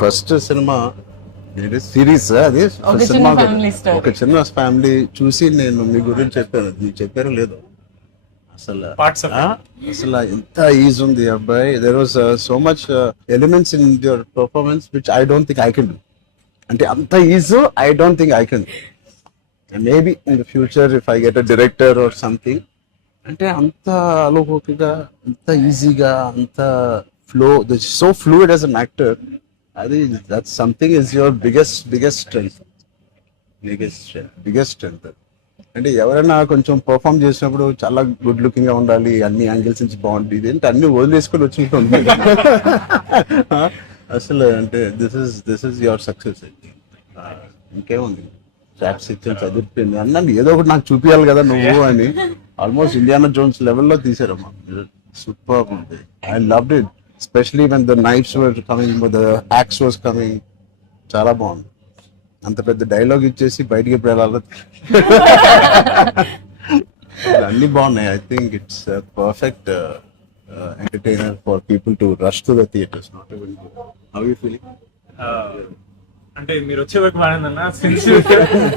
First cinema series అది cinema ఒక చిన్న ఫ్యామిలీ చూసి నేను మీ గురించి చెప్పాను, మీకు చెప్పారో లేదో అసలు అసలు ఎంత ఈజ్ ఉంది అబ్బాయి. There was so much elements in your performance which I don't think I can do. అంటే అంత ease I don't think I can. Maybe in the future if I get a director or something, అంటే అంత అలోకిగా, అంత ఈజీగా, అంత flow, so fluid as an actor. అది that something is your biggest strength. అంటే ఎవరైనా కొంచెం పర్ఫామ్ చేసినప్పుడు చాలా గుడ్ లుకింగ్ గా ఉండాలి, అన్ని యాంగిల్స్ నుంచి బాగుంటుంది అంటే అన్ని వదిలేసుకొని వచ్చినట్టు ఉంటుంది. అసలు అంటే దిస్ ఇస్ యువర్ సక్సెస్. ఇంకేముంది, చాప్స్ ఇచ్చాను, చదివిపోయింది అన్నాను, ఏదో ఒకటి నాకు చూపించాలి కదా నువ్వు అని. ఆల్మోస్ట్ ఇండియానా జోన్స్ లెవెల్లో తీసారమ్మా. సూపర్ ఉంది. I loved it, especially when the knives were coming, the axe was coming. చాలా బాగుంది. అంత పెద్ద డైలాగ్ ఇచ్చేసి బయటికి ఎప్పుడు వెళ్ళాలి. అన్ని బాగున్నాయి. I think it's perfect entertainer for people to rush to the theatres. Not even how you feeling? అంటే మీరు వచ్చే వరకు మారిందన్న, సిన్స్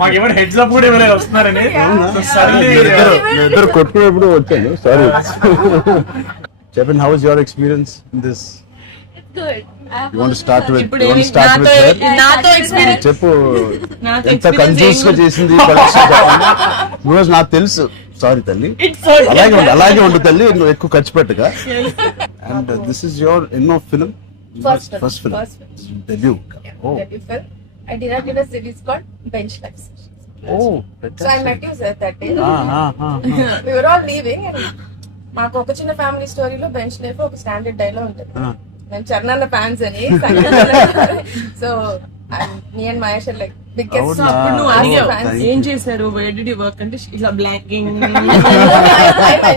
మాకేమైనా హెడ్స్ అప్ కూడా ఎవరైనా వస్తున్నారని ఇద్దరు కొట్టుకునేప్పుడు వచ్చాను. సారీ. చెప్పండి, how is your experience in this? You want to start with her? చెప్పు, ఎంత కన్ఫ్యూజ్ గా చేసింది బికాజ్ నాకు తెలుసు. సారీ తల్లి, అలాగే ఉండు తల్లి, నువ్వు ఎక్కువ ఖర్చు పెట్టగా. అండ్ దిస్ ఇస్ యువర్ ఎన్నో film? First film, debut. Debut film. I directed a series called Bench Life. Oh, so I met you sir that day. We were all leaving and మాకు ఒక చిన్న ఫ్యామిలీ స్టోరీలో bench life ఒక standard dialogue ఉంటుంది. మేము Charan fans అని. So me and Mahesh like biggest. అప్పుడు నువ్వు అడిగావు ఏం చేశారు, వేర్ డిడ్ యు వర్క్ అంటే ఇలా blanking.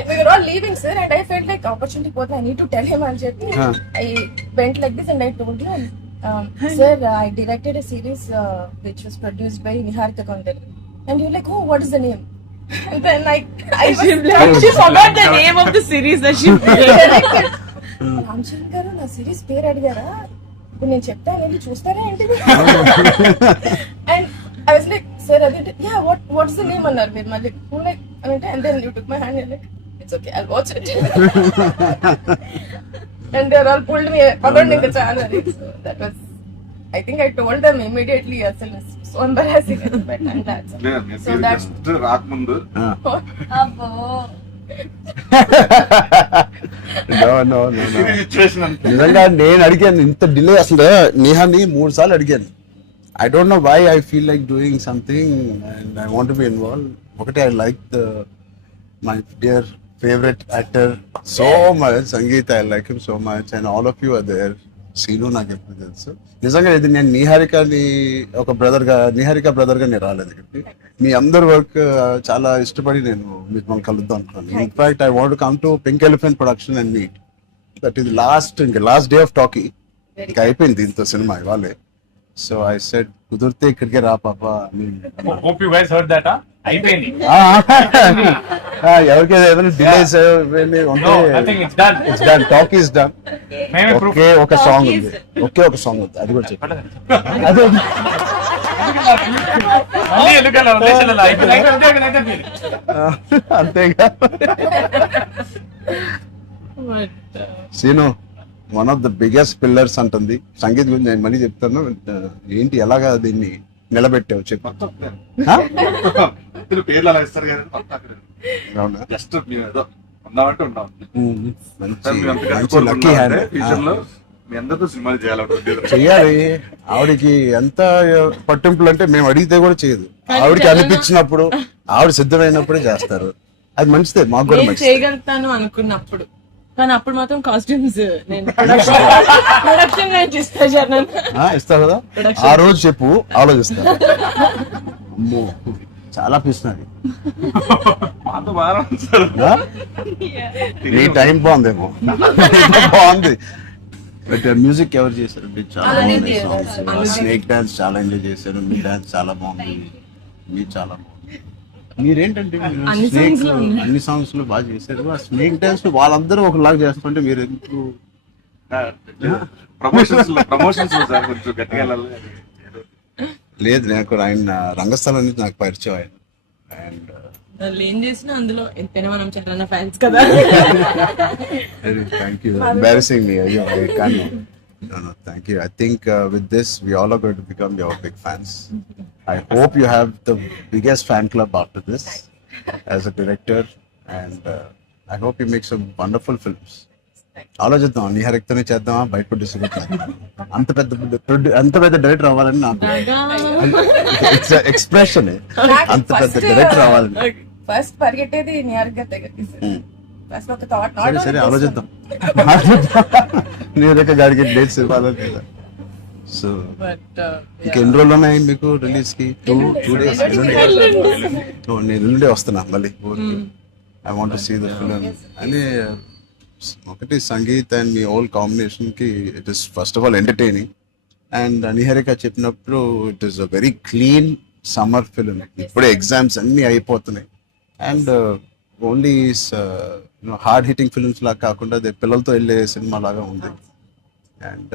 We were all leaving sir and I felt like opportunity పోతే I need to tell him అని చెప్పి I went like this and I told you, sir, I directed a series which was produced by Niharika Kondal. And you're like, oh, what is the name? And then she forgot the name of the series that she directed. Ramachandra గారు నా series పేరు అడిగారా, ఇప్పుడు నేను చెప్తాను వెళ్ళి చూస్తారా ఏంటి? And I was like, sir అది యా వాట్స్ ద నేమ్ అన్నారు మీరు మళ్ళీ. లైక్ అంటే and then you took my hand like it's okay I'll watch it. and they all pulled me around in the channel. So that was, I think I told them immediately asal is so embarrassing but and that's so that's రాకముందు abbo no నిజంగా నేను అడిగాను ఇంత delay. అసలు నేహాని 3 సార్లు అడిగాను. I don't know why I feel like doing something and I want to be involved. ఒకటి, I like my dear favorite actor so much, Sangeet. I like him so much and all of you are there. Seenu నాకు ఎప్పుడు తెలుసు. నిజంగా ఇది నేను నిహారికని ఒక Niharika brother గా నేను రాలేదు ఇక్కడికి. మీ అందరి వర్క్ చాలా ఇష్టపడి నేను మిమ్మల్ని కలుద్దాం అనుకున్నాను. In fact I want come to pink elephant production and meet. That is last day of talkie. ఇంకా అయిపోయింది దీంతో సినిమా ఇవాళే. సో ఐ సెడ్ కుదిరితే ఇక్కడికే రా పాప. Hope you guys heard that. అయిపోయింది. ఎవరికైనా ఏదైనా delays it's done. Talk is done. ఒకే ఒక సాంగ్ ఉంది, అది కూడా చెప్పండి. అంతేగా. Seenu one of the biggest pillars అంటుంది. సంగీత్ గురించి నేను మళ్ళీ చెప్తాను. ఏంటి ఎలాగా దీన్ని నిలబెట్టావు చెప్పు. పేర్లు అలా ఇస్తారు కదా, జస్ట్ ఏదో ఉన్నామంటే ఉన్నాం. ఫ్యూచర్ లో మీ అందరితో సినిమాలు చెయ్యాలి. ఆవిడకి ఎంత పట్టింపులు అంటే మేము అడిగితే కూడా చేయదు. ఆవిడకి అనిపించినప్పుడు, ఆవిడ సిద్ధమైనప్పుడే చేస్తారు. అది మంచిదే, మాకు కూడా మంచిది. చేయగలుగుతాను అనుకున్నప్పుడు, కానీ అప్పుడు మాత్రం కాస్ట్యూమ్స్ నేను ప్రొడక్షన్ ఇస్తా కదా. ఆ రోజు చెప్పు, ఆలోచిస్తా. అమ్మో చాలా పిస్తున్నది. ఈ టైం బాగుందేమో, బాగుంది. బట్ మ్యూజిక్ ఎవరు చేశారు? చాలా బాగుంది. స్నేక్ డాన్స్ చాలా ఎంజాయ్ చేశారు. మీ డాన్స్ చాలా బాగుంది. మీరు చాలా బాగుంది. మీరేంటంటే అన్ని సాంగ్స్ లో బాగా చేశారు. ఆ స్నేక్ డాన్స్ వాళ్ళందరూ ఒకలాగా చేస్తుంటే మీరు ఎందుకు ప్రమోషన్స్ సార్ కొంచెం గట్టిగా వెళ్ళాలి. లేదు నాకు ఆయన రంగస్థలం నుంచి నాకు పరిచయం ఆయన. అండ్ వాళ్ళు ఏం చేసినా అందులో ఎంతైనా మనం చాలా ఫ్యాన్స్ కదా. థ్యాంక్ యూ, ఎంబారసింగ్ మీ. అయ్యో I can't. No, thank you. I think with this we all are going to become your big fans. I hope you have the biggest fan club after this as a director, and I hope you make some wonderful films. ఆలోచిద్దాం, నిహారికతోనే చేద్దామా, బయట producer అంత పెద్ద director అవ్వాలని నాకు expression. అంత పెద్ద director అవ్వాలని ఫస్ట్ పరిగెట్టేది నిహారిక దగ్గరికి సార్. ఫస్ట్ ఒక థాట్ సరే ఆలోచిద్దాం. నిహారిక గారికి డేట్స్ ఇవ్వాలని కదా. సో బట్ ఇంకెన్ని రోజులు ఉన్నాయి మీకు రిలీజ్ కి? Two days. నేను ఎల్లుండే వస్తున్నా మళ్ళీ. I want to see the film. అని ఒకటి సంగీత్ అండ్ మీ ఓల్ కాంబినేషన్ కి it is first of all entertaining. And Niharika చెప్పినప్పుడు it is a very clean summer film. ఇప్పుడే ఎగ్జామ్స్ అన్ని అయిపోతున్నాయి. And only hard hitting films లాగా కాకుండా అది పిల్లలతో వెళ్ళే సినిమా లాగా ఉంది. And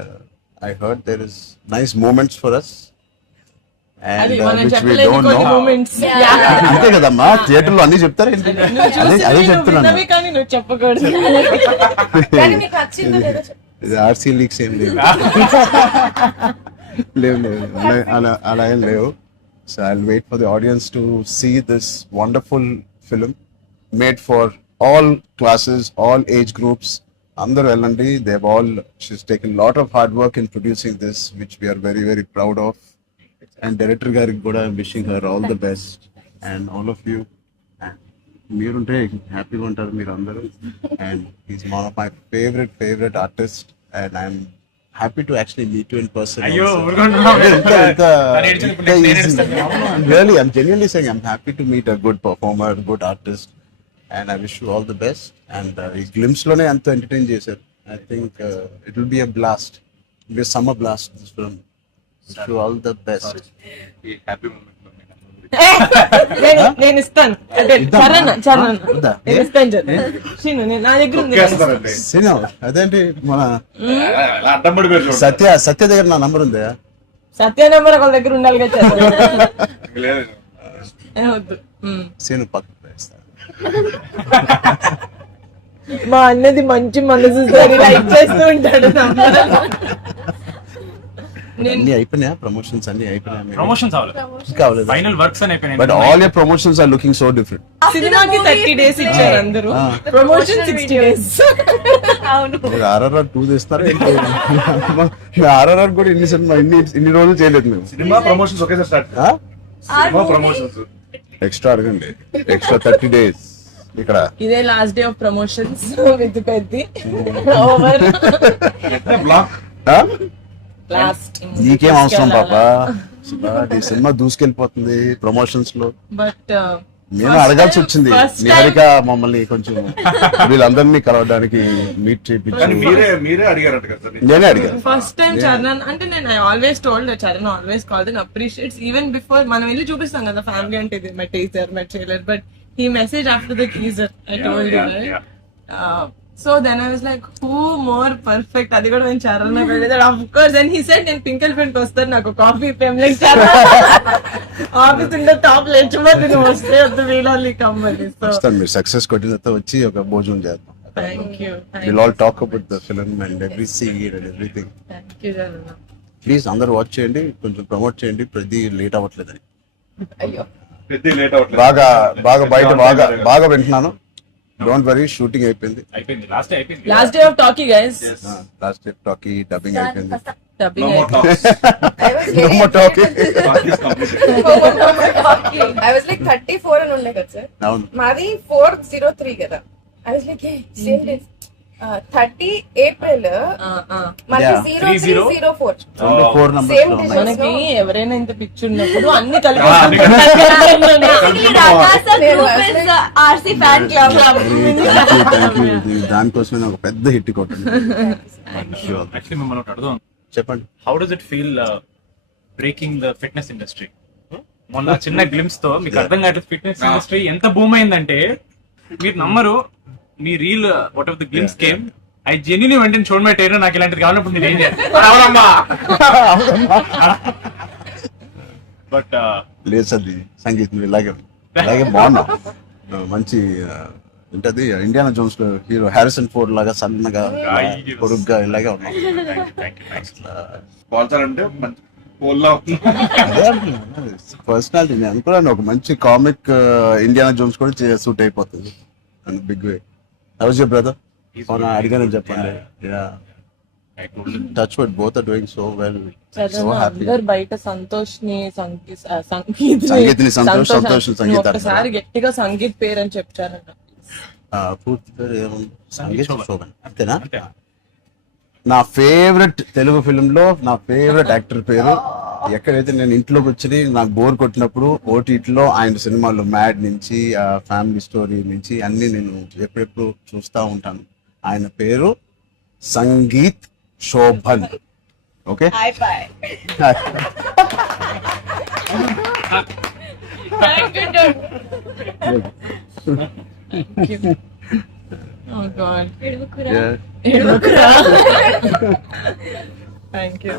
I heard there is nice moments for us. అది అండ్ మనం విచ్ వి చెప్పలేని డోంట్ కొన్ని నో. మూమెంట్స్. అంతే కదమ్మా, థియేటర్ లో అన్ని చెప్తారు ఏంటి? అదే చెప్తున్నాను. కానీ నువ్వు చెప్పకూడదు. కానీ మీకు నచ్చిందో లేదో చెప్పండి. ఇది ఆర్సీ లీక్స్ ఏం లేవు. లేవు అలా ఏం లేవు. So I will wait for the audience to see this wonderful film made for all classes, all age groups. అందరూ వెళ్ళండి. They all she's taken lot of hard work in producing this, which we are very very proud of. And director గారికి కూడా wishing her all the best. And all of you, మీరుంటే హ్యాపీగా ఉంటారు మీరు అందరూ. And is one of my favourite artist. And I'm happy to actually meet you in person. అయ్యో Really, I'm genuinely saying I'm happy to meet a good performer, good artist, and I wish you all the best. And ఈ glimpse లోనే అంత entertain చేశారు. I think it will be a blast. It will be a summer blast, this film. Wish you all the best. ఈ happy moment నేను ఇస్తాను. అదే చరణ్ వద్దా? నేను ఇస్తాను శ్రీను, నా దగ్గర ఉంది. సినిమా అదేంటి మన అడ్డం పడిపోయారు. సత్య దగ్గర నా నంబర్ ఉందా? సత్య నెంబర్ ఒకళ్ళ దగ్గర ఉండాలి కదా. లేదు వద్దు. సీను పక్కన వేస్తా. మా అన్నది మంచి మనసు సార్, లైక్ చేస్తూ ఉంటాడు. అన్ని అయిపోయినాయా? ప్రమోషన్స్ అన్ని అయిపోయినాయా? ప్రమోషన్స్ కావలేదు. ఫైనల్ వర్క్స్ అని అయిపోయినాయి. But all your promotions are looking so different. సినిమాకి 30 days ఇచ్చారు అందరూ, ప్రమోషన్ 60 days. అవును. మీరు RRR 2 తీస్తారా? RRR కూడా ఇన్ని రోజులు చేయలేదు మేము. సినిమా ప్రమోషన్స్ ఒకేసారి స్టార్ట్. సినిమా ప్రమోషన్స్ ఎక్స్ట్రా అడగండి, ఎక్స్ట్రా 30 days ఇక్కడ. ఇదే last day of promotions with Peddi over block. Last. నీకేం అవసరం పాపా, ఈ సినిమా దూసుకెళ్ళిపోతుంది ప్రమోషన్స్ లో. బట్ నేను అడగాల్సి వచ్చింది. నిహారిక మమ్మల్ని కొంచెం వీళ్ళందరినీ కలవడానికి మీట్ కానీ చేయించి మీరే అడిగారంట కదా సార్. నేనే అడిగాను. ఫస్ట్ టైం చరణ్ అంటే నేను I always told Charan always called and appreciates even before మనం వెళ్ళి చూపిస్తాం కదా ఫ్యామిలీ అంటే ఇది my teaser my trailer, but he message after the teaser I told you. So then I was like who more perfect, అది కూడా నేను Charan of course. And he said నేను పింకల్ పెయింట్ వస్తాను, నాకు కాఫీ ఫేమ్ ఆఫీస్ ఉండే టాప్ లేచిపోతే నువ్వు వస్తే వద్దు వీళ్ళీ కమ్మని. సో వస్తాను, మీరు సక్సెస్ కొట్టిన తర్వాత వచ్చి ఒక భోజనం చేద్దాం. Thank you. We'll all talk about the film and every scene and everything. Thank you Charan. Please అందరూ వాచ్ చేయండి, కొంచెం ప్రమోట్ చేయండి. ప్రతి లేట్ అవ్వట్లేదని అయ్యో. పెద్ద లేట్ అవ్వట్లేదు. బాగా బయట బాగా వింటున్నాను. డోంట్ వరీ, షూటింగ్ అయిపోయింది. అయిపోయింది, లాస్ట్ అయిపోయింది. Last day of talkie guys. Last talkie dubbing అయిపోయింది. Dubbing No more talks. I was No very more talking. Talk is completed. I was like 34 అని ఉండే కదా సార్. అవును. మాది 403 కదా. I was like same days 30 April మనకి Yeah. 0304 4 numbers Same లో day. ఉన్నాయి. మనకి ఎవరైనా ఇంత పిక్చర్ ఉన్నప్పుడు అన్ని కలిపి RC fan club. Thank you. దానికోసమే నాకు పెద్ద హిట్ కొట్టండి. యాక్చువల్లీ మిమ్మల్ని ఒకటి అడుగుదాం. చెప్పండి. How does it feel breaking the fitness industry? మొన్న చిన్న గ్లిమ్స్ తో మీకు అర్థం కావట్లేదు ఫిట్నెస్ ఇండస్ట్రీ ఎంత బూమ్ అయిందంటే మీరు నమ్మరు. మీ reel what of the glimpse came I genuinely వెంటనే చూడమే టైర్ నాకు ఇలాంటిది కావాలన్నప్పుడు నేను ఏం చేయాలి అవునమ్మా బట్ లేదు సర్ది సంగీత్ నువ్వు ఇలాగే బాగున్నావు మంచి ఏంటది ఇండియానా జోన్స్ లో హీరో హ్యారిసన్ ఫోర్డ్ లాగా సన్నగా పొడుగ్గా ఇలాగే ఉన్నావు స్పాన్సర్ అంటే మంచి పోల్లా పర్సనాలిటీ నేను అనుకున్నాను ఒక మంచి కామిక్ ఇండియానా జోన్స్ కూడా సూట్ అయిపోతుంది big way house your brother అడిగానని చెప్పండి touch wood both are doing so well so happy అందరు బయట సంతోష్ ని సంగీత్ని సంతోష్ సంగీత ఒకసారి గట్టిగా సంగీత్ పేరు అని చెప్తారంట. పూర్తి పేరు ఏముంది సంగీత్ శోభన్ అంతేనా నా ఫేవరెట్ తెలుగు ఫిల్మ్ లో నా ఫేవరెట్ యాక్టర్ పేరు ఎక్కడైతే నేను ఇంట్లోకి వచ్చి నాకు బోర్ కొట్టినప్పుడు ఓటీటీలో ఆయన సినిమాల్లో మ్యాడ్ నుంచి ఫ్యామిలీ స్టోరీ నుంచి అన్ని నేను ఎప్పుడెప్పుడు చూస్తూ ఉంటాను. ఆయన పేరు Sangeet Shobhan. Okay Oh God. Yeah. Thank you.